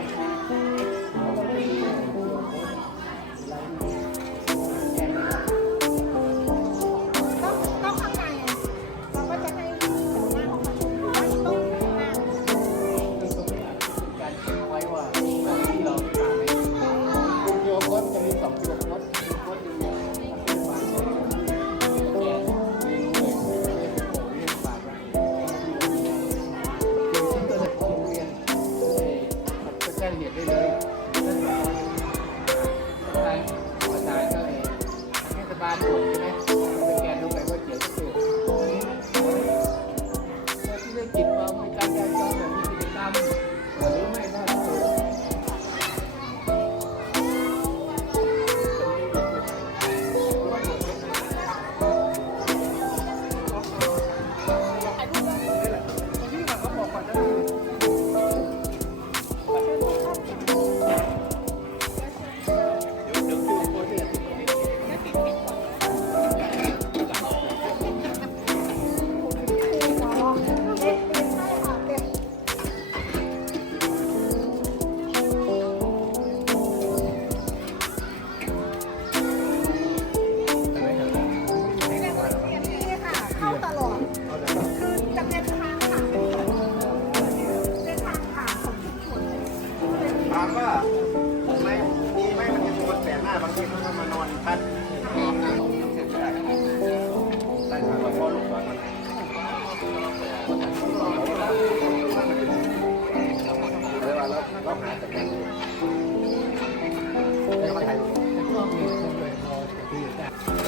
Thank you. Rambo. ถามว่าไม่มีไม่มันจะมีคนแปลกหน้าบางทีเขาก็มานอนพักได้ถามว่าพอลูกว่ามันเวลาเราเราหาแต่กันไม่ค่อยถ่ายรูป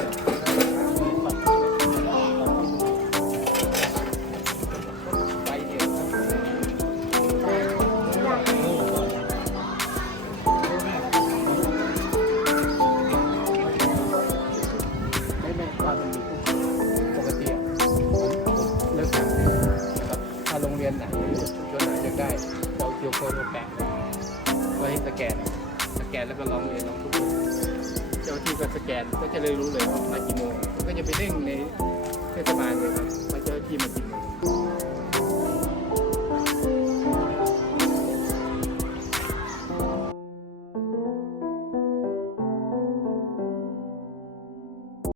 รียนไหนชุมชนไหนจะได้เราเกี่ยวโครงแปะก็ให้สแกน สแกนแล้วก็ลองเรียนลองทุกคนเจ้าที่ก็สแกนก็จะเลยรู้เลยว่ามากี่โมงก็จะไปเร่งในเทศบาลเลยครับว่าเจ้าที่มากี่โมง